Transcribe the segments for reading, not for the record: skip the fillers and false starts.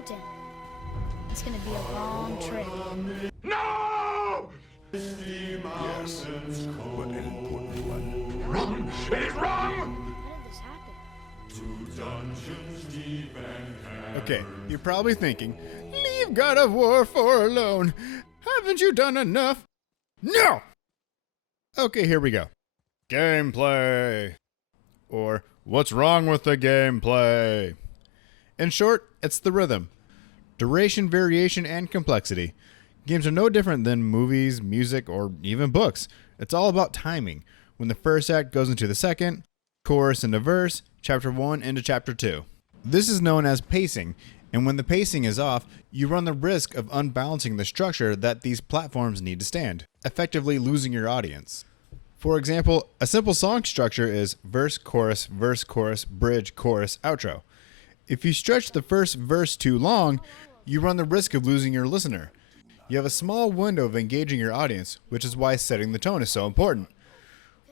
mountain. It's gonna be a long trip. No! Yes, but an important one. Wrong! It is wrong! How did this happen? Okay, you're probably thinking, leave God of War 4 alone. Haven't you done enough? No! Okay, here we go. Gameplay. Or, what's wrong with the gameplay? In short, it's the rhythm. Duration, variation, and complexity. Games are no different than movies, music, or even books. It's all about timing. When the first act goes into the second, chorus into verse, chapter 1 into chapter 2. This is known as pacing, and when the pacing is off, you run the risk of unbalancing the structure that these platforms need to stand, effectively losing your audience. For example, a simple song structure is verse, chorus, bridge, chorus, outro. If you stretch the first verse too long, you run the risk of losing your listener. You have a small window of engaging your audience, which is why setting the tone is so important.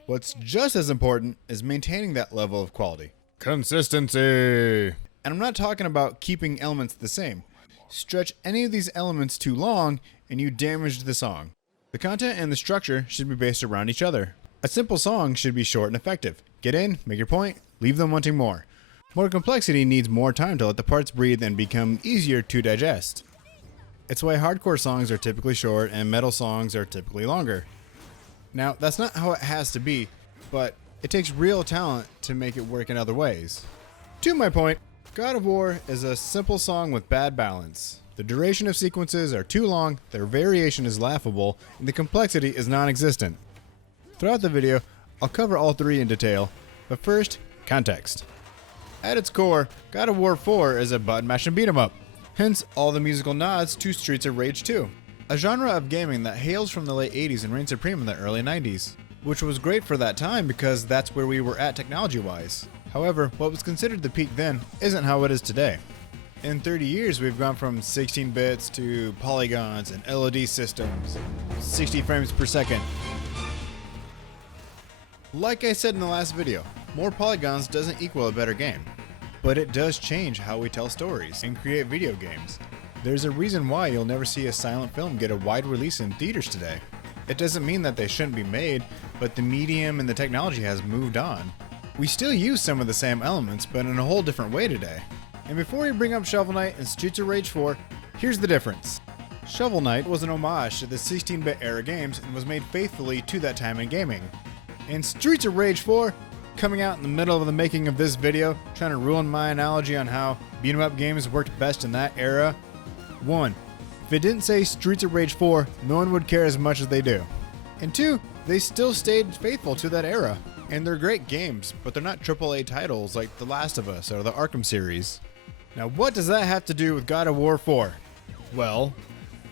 What's just as important is maintaining that level of quality. Consistency. And I'm not talking about keeping elements the same. Stretch any of these elements too long and you damage the song. The content and the structure should be based around each other. A simple song should be short and effective. Get in, make your point, leave them wanting more. More complexity needs more time to let the parts breathe and become easier to digest. It's why hardcore songs are typically short and metal songs are typically longer. Now, that's not how it has to be, but it takes real talent to make it work in other ways. To my point, God of War is a simple song with bad balance. The duration of sequences are too long, their variation is laughable, and the complexity is non-existent. Throughout the video, I'll cover all three in detail, but first, context. At its core, God of War 4 is a button mash and beat 'em up, hence all the musical nods to Streets of Rage 2, a genre of gaming that hails from the late 80s and reigned supreme in the early 90s, which was great for that time because that's where we were at technology-wise. However, what was considered the peak then isn't how it is today. In 30 years, we've gone from 16 bits to polygons and LED systems, 60 frames per second. Like I said in the last video, more polygons doesn't equal a better game. But it does change how we tell stories and create video games. There's a reason why you'll never see a silent film get a wide release in theaters today. It doesn't mean that they shouldn't be made, but the medium and the technology has moved on. We still use some of the same elements, but in a whole different way today. And before we bring up Shovel Knight and Streets of Rage 4, here's the difference. Shovel Knight was an homage to the 16-bit era games and was made faithfully to that time in gaming. And Streets of Rage 4, coming out in the middle of the making of this video, trying to ruin my analogy on how beat-em-up games worked best in that era. 1. If it didn't say Streets of Rage 4, no one would care as much as they do. And 2, they still stayed faithful to that era. And they're great games, but they're not AAA titles like The Last of Us or the Arkham series. Now what does that have to do with God of War 4? Well,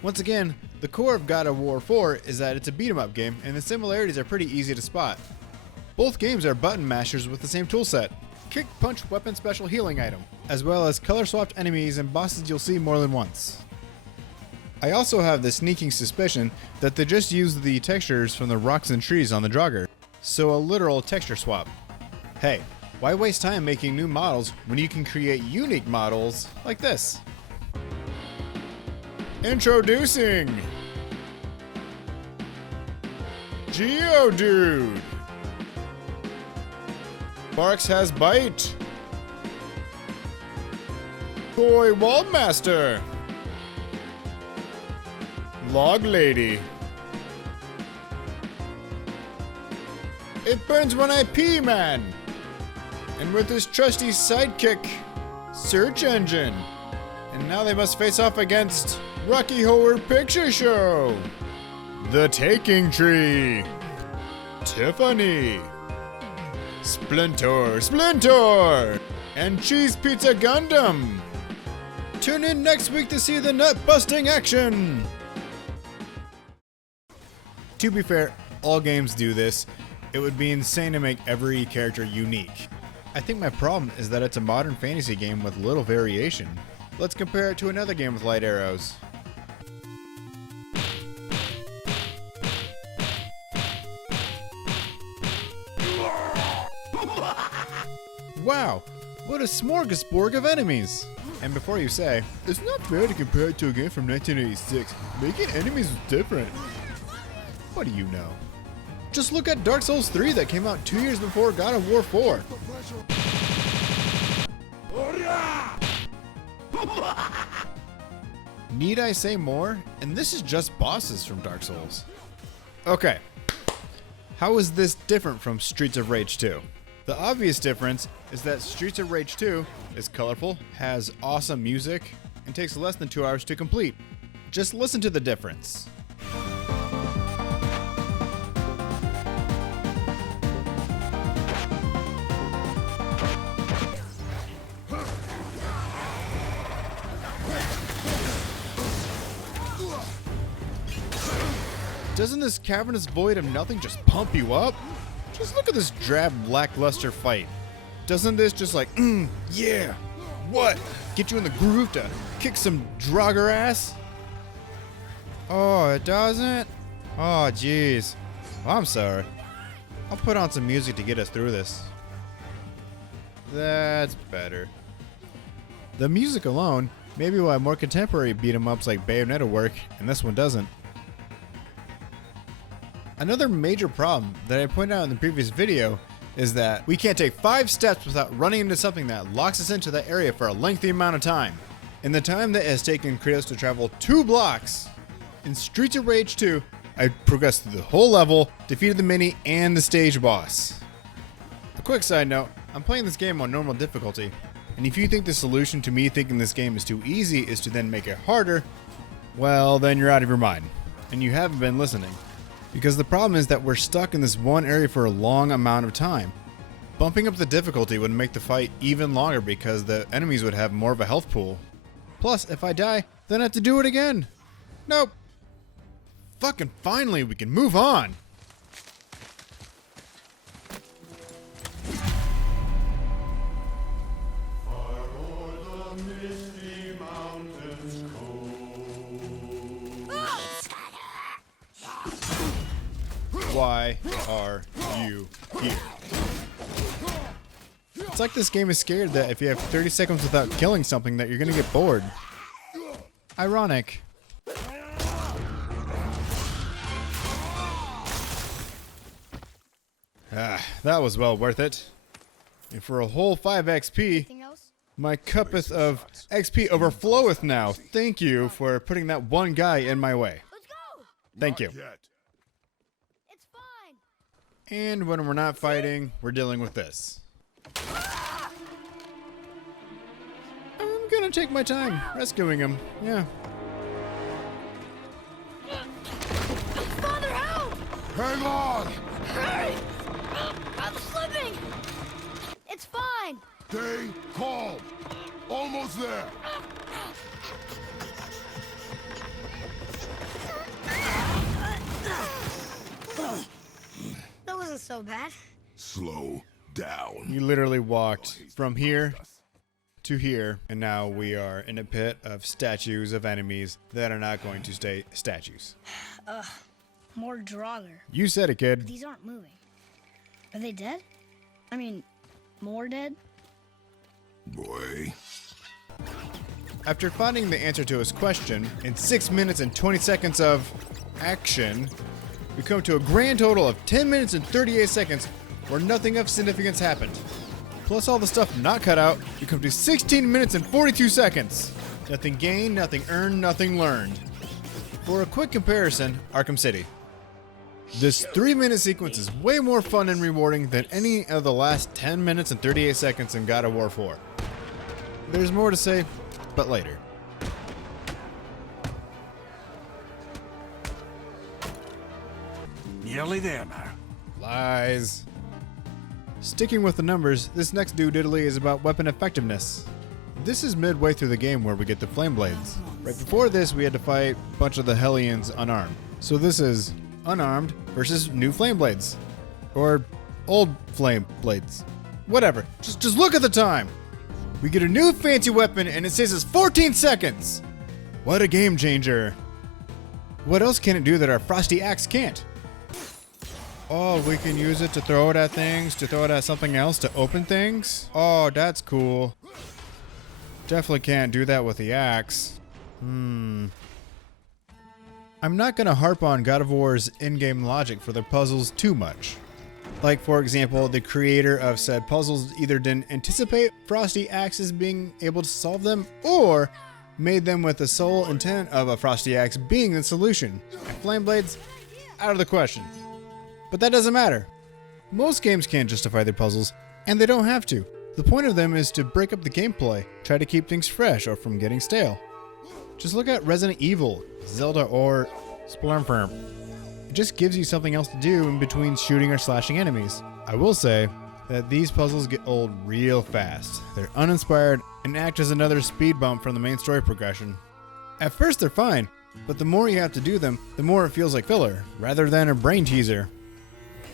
once again, the core of God of War 4 is that it's a beat-em-up game and the similarities are pretty easy to spot. Both games are button mashers with the same toolset, kick, punch, weapon, special, healing item, as well as color-swapped enemies and bosses you'll see more than once. I also have the sneaking suspicion that they just used the textures from the rocks and trees on the Draugr, so a literal texture swap. Hey, why waste time making new models when you can create unique models like this? Introducing Geodude. Barks has bite. Toy Waldmaster. Log Lady. It burns when I pee, man. And with his trusty sidekick, Search Engine. And now they must face off against Rocky Horror Picture Show, The Taking Tree, Tiffany, Splinter, and Cheese Pizza Gundam. Tune in next week to see the nut-busting action. To be fair, all games do this. It would be insane to make every character unique. I think my problem is that it's a modern fantasy game with little variation. Let's compare it to another game with light arrows. Wow, what a smorgasbord of enemies! And before you say, it's not fair to compare it to a game from 1986, making enemies was different. What do you know? Just look at Dark Souls 3 that came out 2 years before God of War 4. Need I say more? And this is just bosses from Dark Souls. Okay. How is this different from Streets of Rage 2? The obvious difference is that Streets of Rage 2 is colorful, has awesome music, and takes less than 2 hours to complete. Just listen to the difference. Doesn't this cavernous void of nothing just pump you up? Just look at this drab, lackluster fight. Doesn't this just like, yeah, what? Get you in the groove to kick some Draugr ass? Oh, it doesn't? Oh, jeez. Well, I'm sorry. I'll put on some music to get us through this. That's better. The music alone may be why more contemporary beat-em-ups like Bayonetta work, and this one doesn't. Another major problem that I pointed out in the previous video is that we can't take 5 steps without running into something that locks us into that area for a lengthy amount of time. In the time that it has taken Kratos to travel 2 blocks, in Streets of Rage 2, I progressed through the whole level, defeated the mini and the stage boss. A quick side note, I'm playing this game on normal difficulty, and if you think the solution to me thinking this game is too easy is to then make it harder, well then you're out of your mind, and you haven't been listening. Because the problem is that we're stuck in this one area for a long amount of time. Bumping up the difficulty would make the fight even longer because the enemies would have more of a health pool. Plus, if I die, then I have to do it again. Nope. Fucking finally, we can move on. Why are you here? It's like this game is scared that if you have 30 seconds without killing something that you're gonna get bored. Ironic. That was well worth it. And for a whole 5 XP, Anything else? my cuppeth of XP overfloweth now. Thank you for putting that one guy in my way. Let's go! Thank you. Yet. It's fine! And when we're not fighting, we're dealing with this. I'm gonna take my time rescuing him. Yeah. Father, help! Hang on! Hurry! I'm slipping! It's fine! Stay calm. Almost there. That wasn't so bad. Slow down. You literally walked from here to here, and now we are in a pit of statues of enemies that are not going to stay statues. More Draugr. You said it, kid. These aren't moving. Are they dead? I mean, more dead? Boy. After finding the answer to his question in 6 minutes and 20 seconds of action, we come to a grand total of 10 minutes and 38 seconds where nothing of significance happened. Plus all the stuff not cut out, we come to 16 minutes and 42 seconds. Nothing gained, nothing earned, nothing learned. For a quick comparison, Arkham City. This 3-minute sequence is way more fun and rewarding than any of the last 10 minutes and 38 seconds in God of War 4. There's more to say, but later. Nearly there, man. Lies. Sticking with the numbers, this next doodly is about weapon effectiveness. This is midway through the game where we get the flame blades. Right before this, we had to fight a bunch of the Hellions unarmed. So this is unarmed versus new flame blades. Or old flame blades. Whatever. Just look at the time. We get a new fancy weapon and it says it's 14 seconds. What a game changer. What else can it do that our frosty axe can't? Oh, we can use it to throw it at things, to throw it at something else, to open things? Oh, that's cool. Definitely can't do that with the axe. I'm not gonna harp on God of War's in-game logic for their puzzles too much. Like, for example, the creator of said puzzles either didn't anticipate Frosty Axes being able to solve them, or made them with the sole intent of a Frosty Axe being the solution. And Flame Blades, out of the question. But that doesn't matter. Most games can't justify their puzzles, and they don't have to. The point of them is to break up the gameplay, try to keep things fresh or from getting stale. Just look at Resident Evil, Zelda, or Splinter. It just gives you something else to do in between shooting or slashing enemies. I will say that these puzzles get old real fast. They're uninspired and act as another speed bump from the main story progression. At first they're fine, but the more you have to do them, the more it feels like filler, rather than a brain teaser.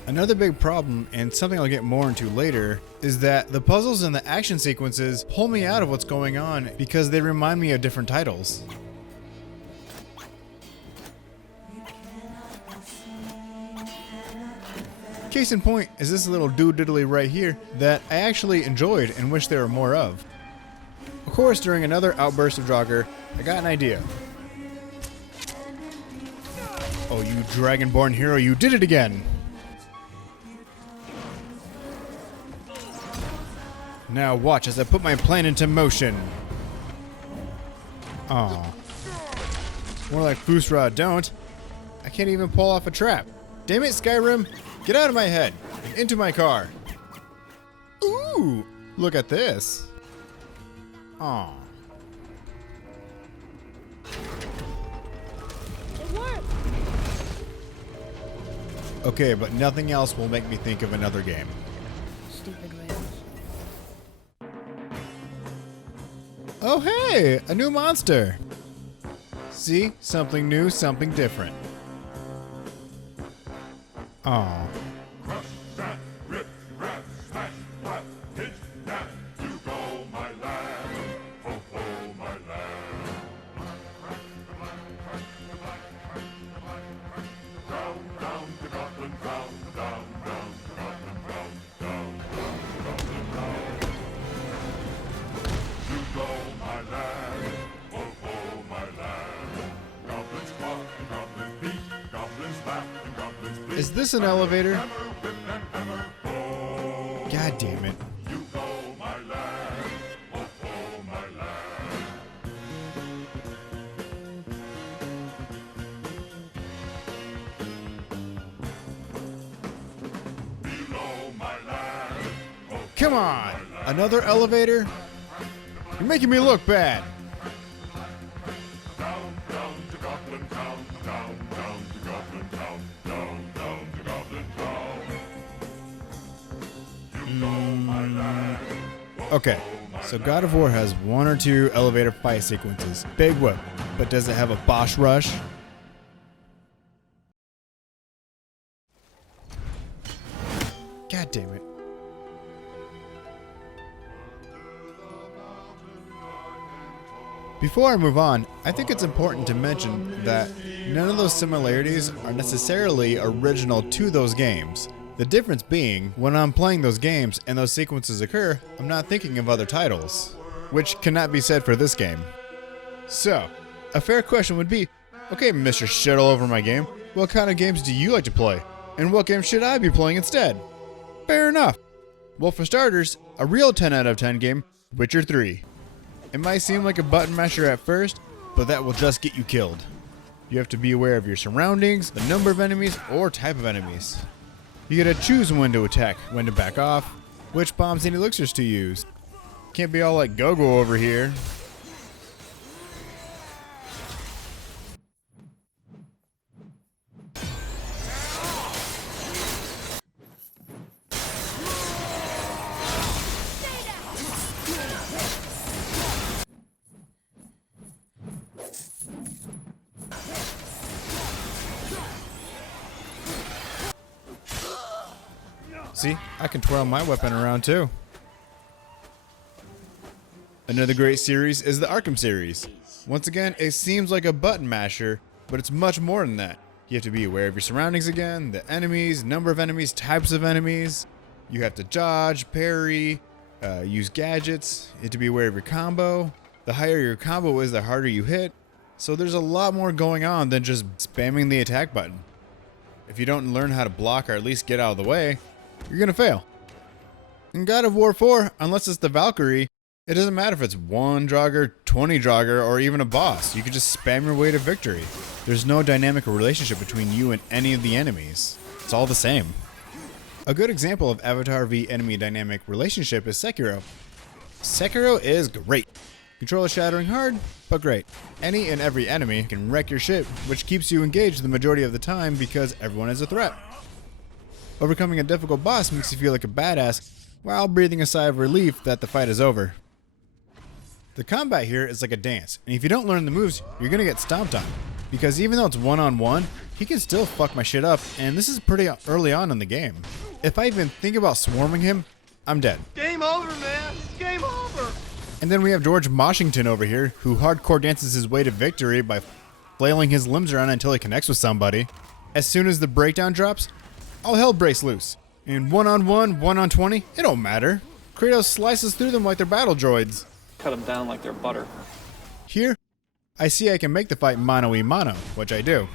Another big problem, and something I'll get more into later, is that the puzzles and the action sequences pull me out of what's going on because they remind me of different titles. Case in point is this little doodly right here that I actually enjoyed and wish there were more of. Of course, during another outburst of jogger, I got an idea. Oh, you dragonborn hero, you did it again! Now watch as I put my plan into motion. Aw. More like Fusra, don't. I can't even pull off a trap. Damn it, Skyrim! Get out of my head! And into my car! Ooh! Look at this. Aw. It worked. Okay, but nothing else will make me think of another game. Stupid rails. Oh hey! A new monster! See? Something new, something different. Aw. Crush that, rip, rap, smash, slap, pitch, that, you go, my lad. Ho, ho, my lad. Down, down to Scotland, down, down, down to Scotland, down, down, down to Scotland, down. You go, my lad. Ho, ho, my lad. Goblins squawk and goblins beat, goblins laugh and goblins bleat. Is this an elevator? Hammer, whip, and hammer, ho. God damn it. You go, my lad. Oh, oh, my lad. Below, my lad. Oh, Come on! Another elevator? You're making me look bad. down, down to Goblin Town. Down, down to Goblin Town. Down, down to Goblin Town. You go, my lad. Okay, so God of War has one or two elevator fight sequences. Big whoop. But does it have a boss rush? God damn it. Before I move on, I think it's important to mention that none of those similarities are necessarily original to those games. The difference being, when I'm playing those games and those sequences occur, I'm not thinking of other titles, which cannot be said for this game. So, a fair question would be, okay, Mr. Shit all over my game, what kind of games do you like to play? And what games should I be playing instead? Fair enough. Well, for starters, a real 10 out of 10 game, Witcher 3. It might seem like a button masher at first, but that will just get you killed. You have to be aware of your surroundings, the number of enemies, or type of enemies. You gotta choose when to attack, when to back off, which bombs and elixirs to use. Can't be all like go-go over here. See, I can twirl my weapon around too. Another great series is the Arkham series. Once again, it seems like a button masher, but it's much more than that. You have to be aware of your surroundings again, the enemies, number of enemies, types of enemies. You have to dodge, parry, use gadgets. You have to be aware of your combo. The higher your combo is, the harder you hit, so there's a lot more going on than just spamming the attack button. If you don't learn how to block or at least get out of the way, you're gonna fail. In God of War 4, unless it's the Valkyrie, it doesn't matter if it's 1 Draugr, 20 Draugr, or even a boss. You can just spam your way to victory. There's no dynamic relationship between you and any of the enemies. It's all the same. A good example of Avatar v enemy dynamic relationship is Sekiro. Sekiro is great. Control is shattering hard, but great. Any and every enemy can wreck your shit, which keeps you engaged the majority of the time because everyone is a threat. Overcoming a difficult boss makes you feel like a badass while breathing a sigh of relief that the fight is over. The combat here is like a dance, and if you don't learn the moves, you're gonna get stomped on. Because even though it's one-on-one, he can still fuck my shit up, and this is pretty early on in the game. If I even think about swarming him, I'm dead. Game over, man! Game over! And then we have George Washington over here, who hardcore dances his way to victory by flailing his limbs around until he connects with somebody. As soon as the breakdown drops, all hell breaks loose. In one-on-one, 1-on-20, it don't matter. Kratos slices through them like they're battle droids. Cut them down like they're butter. Here, I see I can make the fight mano-y-mano, which I do.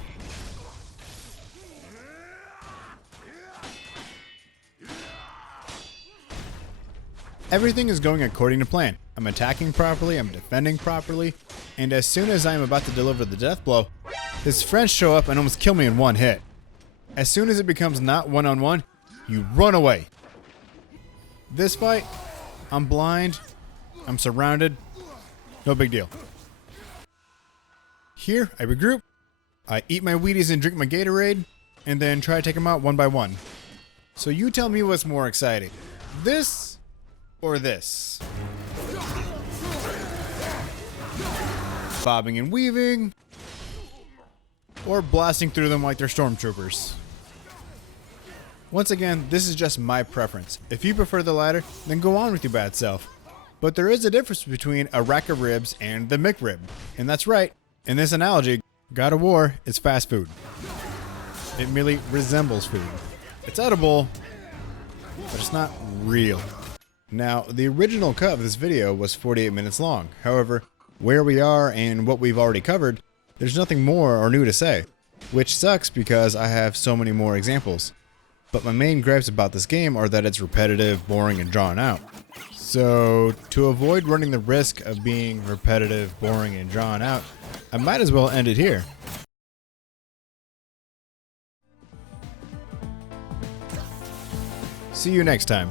Everything is going according to plan. I'm attacking properly, I'm defending properly, and as soon as I am about to deliver the death blow, his friends show up and almost kill me in one hit. As soon as it becomes not one-on-one, you run away. This fight, I'm blind, I'm surrounded, no big deal. Here, I regroup, I eat my Wheaties and drink my Gatorade, and then try to take them out one by one. So you tell me what's more exciting, this or this? Bobbing and weaving, or blasting through them like they're stormtroopers. Once again, this is just my preference. If you prefer the latter, then go on with your bad self. But there is a difference between a rack of ribs and the McRib. And that's right, in this analogy, God of War is fast food. It merely resembles food. It's edible, but it's not real. Now, the original cut of this video was 48 minutes long. However, where we are and what we've already covered, there's nothing more or new to say. Which sucks because I have so many more examples. But my main gripes about this game are that it's repetitive, boring, and drawn out. So, to avoid running the risk of being repetitive, boring, and drawn out, I might as well end it here. See you next time.